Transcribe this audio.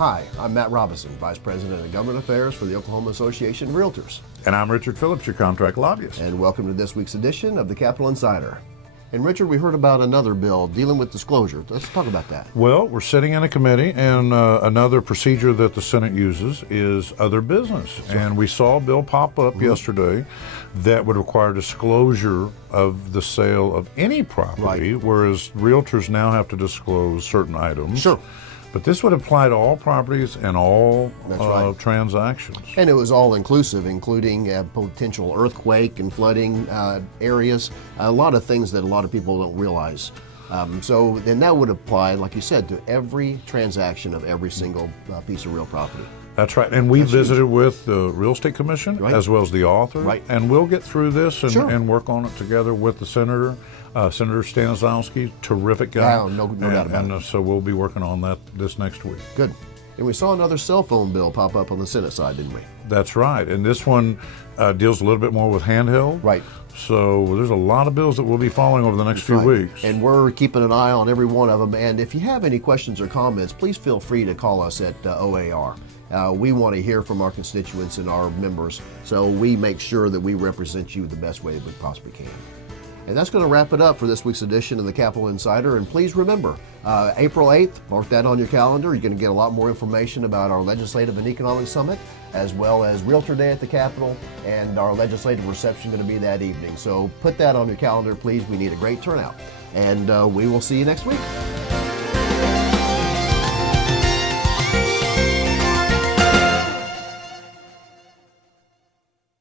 Hi, I'm Matt Robison, Vice President of Government Affairs for the Oklahoma Association of Realtors. And I'm Richard Phillips, your contract lobbyist. And welcome to this week's edition of the Capitol Insider. And Richard, we heard about another bill dealing with disclosure. Let's talk about that. Well, we're sitting in a committee, and another procedure that the Senate uses is other business. Sure. And we saw a bill pop up yesterday that would require disclosure of the sale of any property, whereas realtors now have to disclose certain items. Sure. But this would apply to all properties and all transactions. And it was all inclusive, including potential earthquake and flooding areas, a lot of things that a lot of people don't realize. So then that would apply, like you said, to every transaction of every single piece of real property. That's right. And we visited with the Real Estate Commission as well as the author. Right. And we'll get through this and work on it together with the senator. Senator Stanislawski, terrific guy. Yeah, no doubt about it. So we'll be working on that this next week. Good. And we saw another cell phone bill pop up on the Senate side, didn't we? That's right. And this one deals a little bit more with handheld. Right. So there's a lot of bills that we'll be following over the next few weeks. And we're keeping an eye on every one of them. And if you have any questions or comments, please feel free to call us at OAR. We want to hear from our constituents and our members, so we make sure that we represent you the best way that we possibly can. And that's going to wrap it up for this week's edition of the Capitol Insider. And please remember, April 8th, mark that on your calendar. You're going to get a lot more information about our Legislative and Economic Summit, as well as Realtor Day at the Capitol, and our legislative reception going to be that evening. So put that on your calendar, please. We need a great turnout. And we will see you next week.